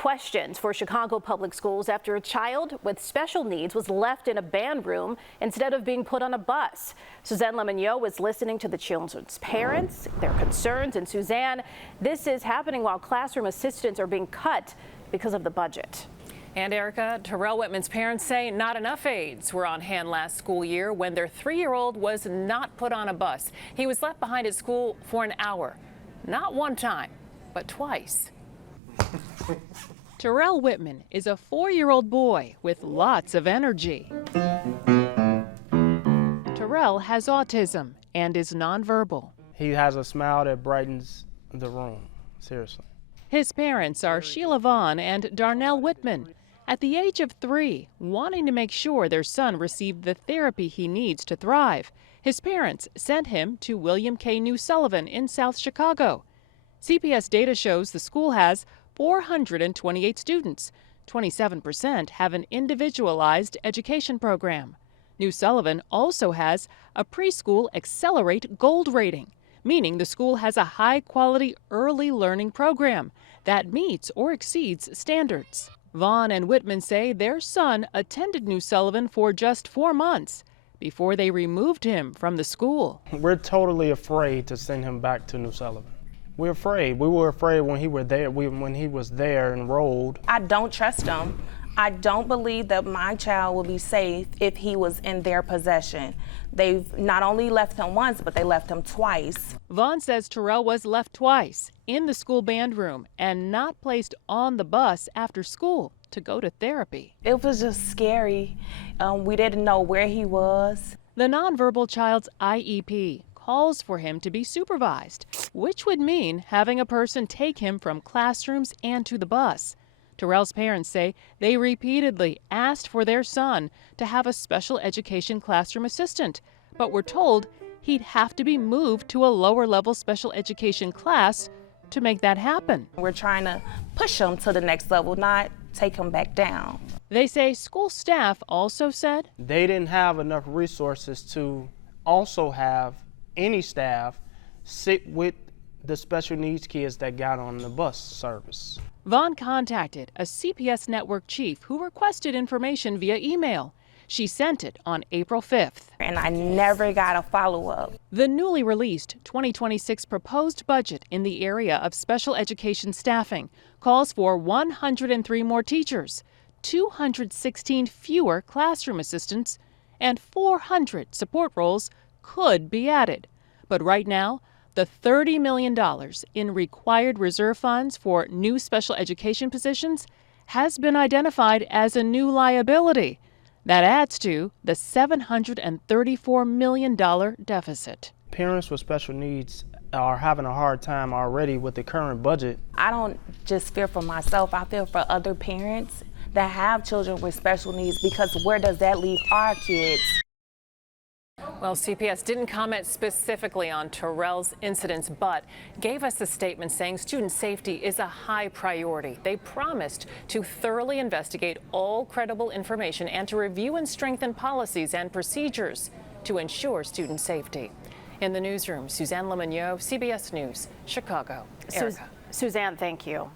questions for Chicago public schools after a child with special needs was left in a band room instead of being put on a bus. Suzanne Le Mignot was listening to the children's parents, their concerns, and Suzanne, this is happening while classroom assistants are being cut because of the budget. And Erica, Terrell Whitman's parents say not enough aides were on hand last school year when their 3-year-old was not put on a bus. He was left behind at school for an hour. Not one time, but twice. Terrell Whitman is a 4-year-old boy with lots of energy. Terrell has autism and is nonverbal. He has a smile that brightens the room, seriously. His parents are Sheila Vaughn and Darnell Whitman. At the age of 3, wanting to make sure their son received the therapy he needs to thrive, his parents sent him to William K. New Sullivan in South Chicago. CPS data shows the school has 428 students. 27% have an individualized education program. New Sullivan also has a preschool Accelerate Gold rating, meaning the school has a high-quality early learning program that meets or exceeds standards. Vaughn and Whitman say their son attended New Sullivan for just 4 months before they removed him from the school. We're totally afraid to send him back to New Sullivan. We're afraid. We were afraid when he was there enrolled. I don't trust him. I don't believe that my child will be safe if he was in their possession. They've not only left him once, but they left him twice. Vaughn says Terrell was left twice in the school band room and not placed on the bus after school to go to therapy. It was just scary. We didn't know where he was. The nonverbal child's IEP calls for him to be supervised, which would mean having a person take him from classrooms and to the bus. Terrell's parents say they repeatedly asked for their son to have a special education classroom assistant, but were told he'd have to be moved to a lower-level special education class to make that happen. We're trying to push him to the next level, not take him back down. They say school staff also said they didn't have enough resources to also have any staff sit with the special needs kids that got on the bus service. Vaughn contacted a CPS network chief who requested information via email. She sent it on April 5th. And I never got a follow-up. The newly released 2026 proposed budget in the area of special education staffing calls for 103 more teachers, 216 fewer classroom assistants, and 400 support roles could be added. But right now, the $30 million in required reserve funds for new special education positions has been identified as a new liability. That adds to the $734 million deficit. Parents with special needs are having a hard time already with the current budget. I don't just fear for myself, I feel for other parents that have children with special needs, because where does that leave our kids? Well, CPS didn't comment specifically on Terrell's incidents, but gave us a statement saying student safety is a high priority. They promised to thoroughly investigate all credible information and to review and strengthen policies and procedures to ensure student safety. In the newsroom, Suzanne Le Mignot, CBS News, Chicago. Erica. Suzanne, thank you.